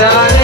짠